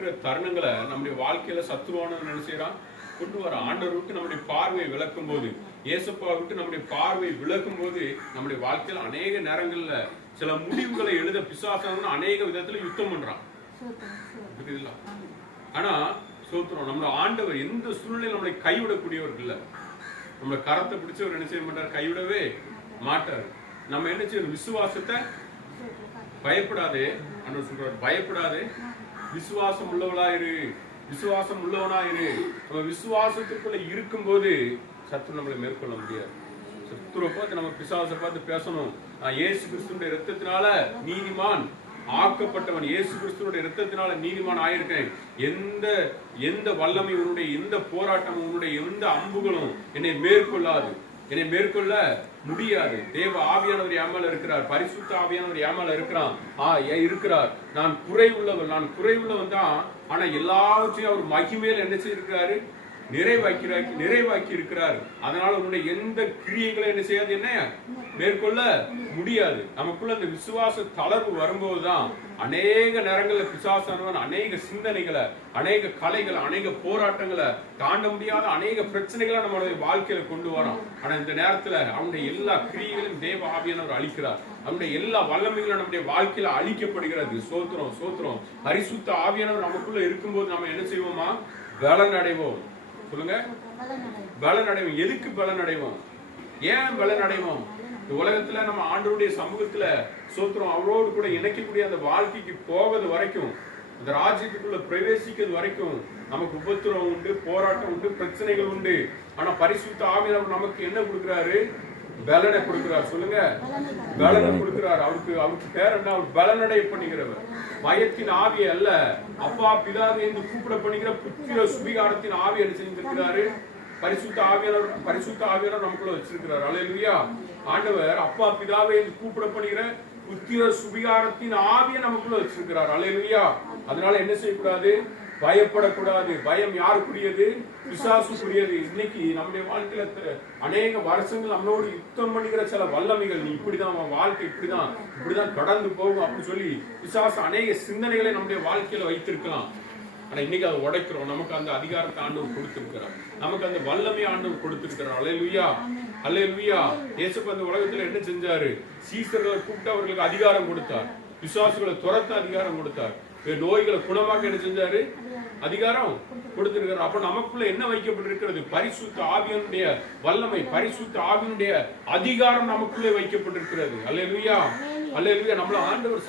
இருக்கிற தருணங்களை நம்முடைய வாழ்க்கையில சத்துருவான நினைச்சான் கொண்டு வர ஆண்டவர் விட்டு நம்முடைய பார்வை விளக்கும் போது, இயேசுப்பா விட்டு நம்முடைய பார்வை விளக்கும் போது, நம்முடைய வாழ்க்கையில அநேக நேரங்கள்ல சில முடிவுகளை எழுத பிசாசான அநேக விதத்துல யுத்தம் பண்றான். புரியுதுங்களா? ஆனா சோத்திரம், நம்மளோட ஆண்டவர் எந்த சூழ்நிலையில் நம்மளை கைவிடக்கூடியவர் இல்ல. நம்மளை கரத்தை பிடிச்சவர் என்ன செய்ய மாட்டார், கைவிடவே மாட்டார். நம்ம என்ன செய்யணும், விசுவாசத்தை பயப்படாதே. ஆண்டவர் சொல்றார், பயப்படாதே, விசுவாசம் உள்ளவளாயிரு, விசுவாசம் உள்ளவனாயிரு. நம்ம விசுவாசத்துக்குள்ள இருக்கும் போது சத்துரு நம்மளை மேற்கொள்ள முடியாது. சத்துருவை பார்த்து நம்ம பிசாசை பார்த்து பேசணும், நான் இயேசு கிறிஸ்துவினுடைய இரத்தத்தினால நீதிமான் ஆக்கப்பட்டவன், இயேசு கிறிஸ்துவினுடைய இரத்தத்தினால நீதிமான் ஆயிருக்கேன். எந்த வல்லமை உன்னுடைய, எந்த போராட்டம் உன்னுடைய, எந்த அம்புகளும் என்னை மேற்கொள்ளாது, என்னை மேற்கொள்ள முடியாது. தேவ ஆவியானவர் ஏமால இருக்கிறார், பரிசுத்த ஆவியானவர் ஏமால இருக்கிறார். நான் குறைவுள்ளவன் தான். ஆனா எல்லாவற்றையும் அவர் மகிமையில என்ன செய்திருக்கிறாரு, நிறைவாக்கி இருக்கிறார். அதனால உன்னுடைய எந்த கிரியைகளை என்ன செய்யாது, என்ன மேற்கொள்ள முடியாது. நமக்குள்ள அந்த விசுவாச தளர்வு வரும்போதுதான் அநேக நேரங்கள்ல பிசாசானவன் அநேக சிந்தனைகளை, அநேக கலைகளை, அநேக போராட்டங்களை, தாண்ட முடியாத அநேக பிரச்சனைகளை நம்மளுடைய வாழ்க்கையில கொண்டு வரோம். ஆனா இந்த நேரத்துல அவனுடைய எல்லா கிரியைகளையும் தேவ ஆவியானவர் அழிக்கிறார். அவனுடைய எல்லா வல்லமைகளும் நம்முடைய வாழ்க்கையில அழிக்கப்படுகிறது. சோத்திரம். பரிசுத்த ஆவியானவர் நமக்குள்ள இருக்கும்போது நம்ம என்ன செய்வோமா, பலன் அடைவோம். சொல்லுங்க, பலன் அடைவோம். எதுக்கு பலன் அடைவோம், ஏன் பலன் அடைவோம்? இந்த உலகத்துல நம்ம ஆண்டவருடைய சமூகத்துல சோத்திரம் அவரோடு கூட இணைக்கக்கூடிய அந்த வாழ்க்கைக்கு போவது வரைக்கும், அந்த ராஜ்யத்துக்குள்ள பிரவேசிக்கிறது வரைக்கும் நமக்கு உபத்திரம் உண்டு, போராட்டம் உண்டு, பிரச்சனைகள் உண்டு. ஆனா பரிசுத்த ஆவியானவர் நமக்கு என்ன கொடுக்கிறாரு, பலனை கொடுக்கிறார். சொல்லுங்க, பலனை கொடுக்கிறார். அவருக்கு பேர் என்ன, அவர் பலனடை பண்ணுகிறவர். பயத்தின் ஆவி அல்ல, அப்பா பிதாவை என்று கூப்பிட பண்ணுகிற புத்திர சுவிகாரத்தின் ஆவி என்ன செஞ்சிருக்கிறாரு, பரிசுத்த ஆவியானவர் நமக்குள்ள வச்சிருக்கிறார். அல்லேலூயா. ஆண்டவர் அப்பா பிதாவை என்று கூப்பிட பண்ணுகிற புத்திர சுவிகாரத்தின் ஆவியை நமக்குள்ள வச்சிருக்கிறார். அல்லேலூயா. அதனால என்ன செய்யக்கூடாது, பயப்படக்கூடாது. பயம் யாருக்குரியது, பிசாசுக்குரியது. இன்னைக்கு நம்முடைய வாழ்க்கையில அநேக வருஷங்கள் நம்மளோடு யுத்தம் பண்ணுகிற சில வல்லமைகள், நீ இப்படிதான், வாழ்க்கை இப்படிதான் கடந்து போகும் அப்படின்னு சொல்லி பிசாசு அநேக சிந்தனைகளை நம்முடைய வாழ்க்கையில வைத்திருக்கலாம். ஆனா இன்னைக்கு அதை உடைக்கிறோம். நமக்கு அந்த அதிகாரத்தை ஆண்டவர் கொடுத்திருக்கிறார், நமக்கு அந்த வல்லமை ஆண்டவர் கொடுத்திருக்கிறார். அல்லேலூயா, அல்லேலூயா. இயேசு அந்த உலகத்துல என்ன செஞ்சாரு, சீசர்களை கூப்பிட்டு அவர்களுக்கு அதிகாரம் கொடுத்தார், விசுவாசிகளை துரத்த அதிகாரம் கொடுத்தார், நோய்களை குணமாக்க என்ன செஞ்சாரு, அதிகாரம் கொடுத்திருக்கிறார். அப்ப நமக்குள்ள என்ன வைக்கப்பட்டிருக்கிறது, பரிசுத்த ஆவியனுடைய வல்லமை, பரிசுத்த ஆவியனுடைய அதிகாரம் நமக்குள்ளே வைக்கப்பட்டிருக்கிறது. அல்லேலூயா, அல்லேலூயா. நம்மள ஆண்டவர்